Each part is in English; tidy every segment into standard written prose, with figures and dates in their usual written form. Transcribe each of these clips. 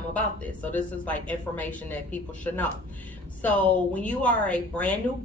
him about this. So this is like information that people should know. So when you are a brand new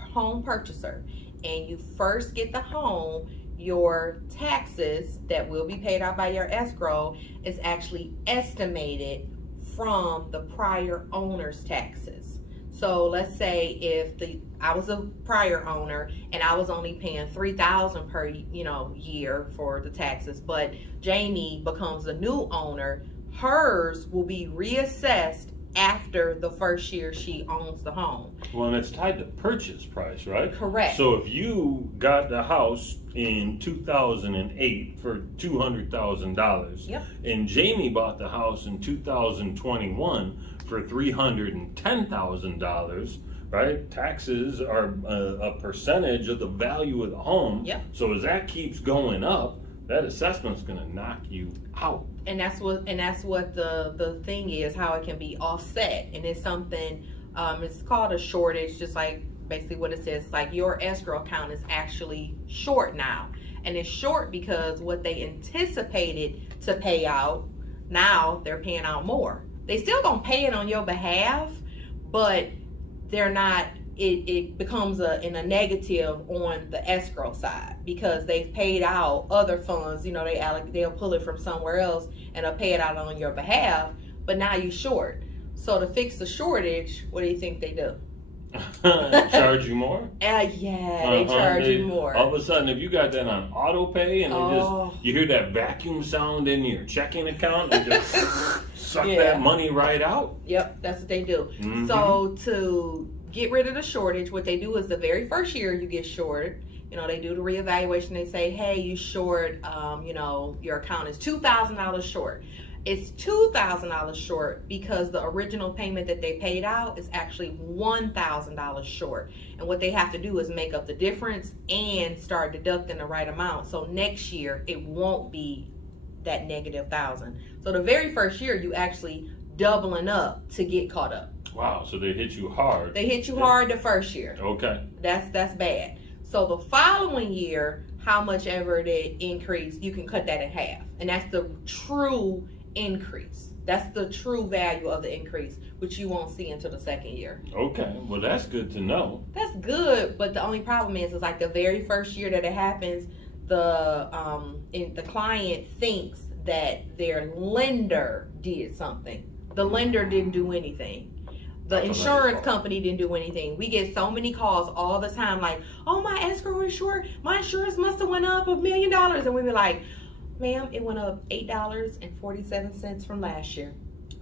home purchaser and you first get the home, your taxes that will be paid out by your escrow is actually estimated from the prior owner's taxes. So let's say if I was a prior owner and I was only paying $3,000 per year for the taxes, but Jamie becomes a new owner, hers will be reassessed after the first year she owns the home. Well, and it's tied to purchase price, right? Correct. So if you got the house in 2008 for $200,000, yep, and Jamie bought the house in 2021 for $310,000, right? Taxes are a percentage of the value of the home. Yep. So as that keeps going up, that assessment's going to knock you out. And that's what the thing is, how it can be offset. And it's something, it's called a shortage, just like basically what it says. It's like your escrow account is actually short now. And it's short because what they anticipated to pay out, now they're paying out more. They still gonna pay it on your behalf, but they're not, it becomes in a negative on the escrow side because they've paid out other funds. They'll pull it from somewhere else and they'll pay it out on your behalf, but now you're short. So to fix the shortage, what do you think they do? Charge you more? They charge you more. All of a sudden, if you got that on auto pay and you hear that vacuum sound in your checking account and just suck that money right out. Yep, that's what they do. Mm-hmm. So to get rid of the shortage, what they do is the very first year you get short, they do the reevaluation. They say, hey, you short, your account is $2,000 short. It's $2,000 short because the original payment that they paid out is actually $1,000 short. And what they have to do is make up the difference and start deducting the right amount. So next year it won't be that negative $1,000. So the very first year you actually doubling up to get caught up. Wow, so they hit you hard. They hit you hard the first year. Okay. That's bad. So the following year, how much ever they increase, you can cut that in half. And that's the true increase. That's the true value of the increase, which you won't see until the second year. Okay, well that's good to know. That's good, but the only problem is like the very first year that it happens, the client thinks that their lender did something. The lender didn't do anything. The insurance company didn't do anything. We get so many calls all the time like, oh, my escrow is short. My insurance must have went up $1 million. And we be like, ma'am, it went up $8.47 from last year.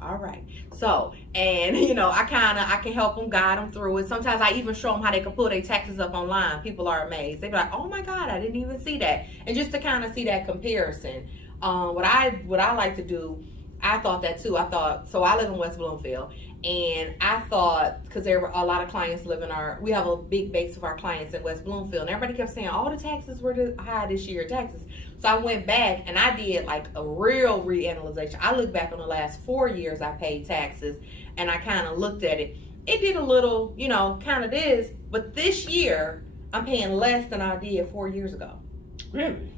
All right. So, and I can help them, guide them through it. Sometimes I even show them how they can pull their taxes up online. People are amazed. They be like, oh my God, I didn't even see that. And just to kind of see that comparison. What I like to do, I thought that too. So I live in West Bloomfield, and I thought, because there were a lot of clients we have a big base of our clients in West Bloomfield, and everybody kept saying, all the taxes were high this year, taxes. So I went back and I did like a real reanalyzation. I looked back on the last 4 years I paid taxes, and I kind of looked at it. It did a little, kind of this, but this year I'm paying less than I did 4 years ago. Really?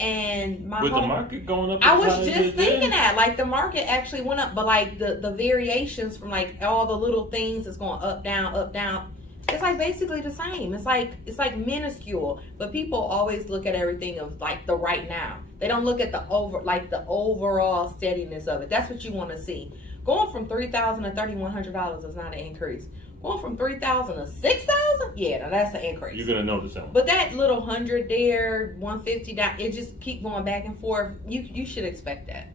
And with the market going up, I was just thinking that, like, the market actually went up, but like the variations from like all the little things that's going up, down, it's like basically the same. It's like minuscule, but people always look at everything of like the right now. They don't look at the overall steadiness of it. That's what you want to see. Going from $3,000 to $3,100 is not an increase. Going from $3,000 to $6,000, yeah, now that's an increase. You're gonna notice that. But that little 100 there, 150 down, it just keep going back and forth. You should expect that.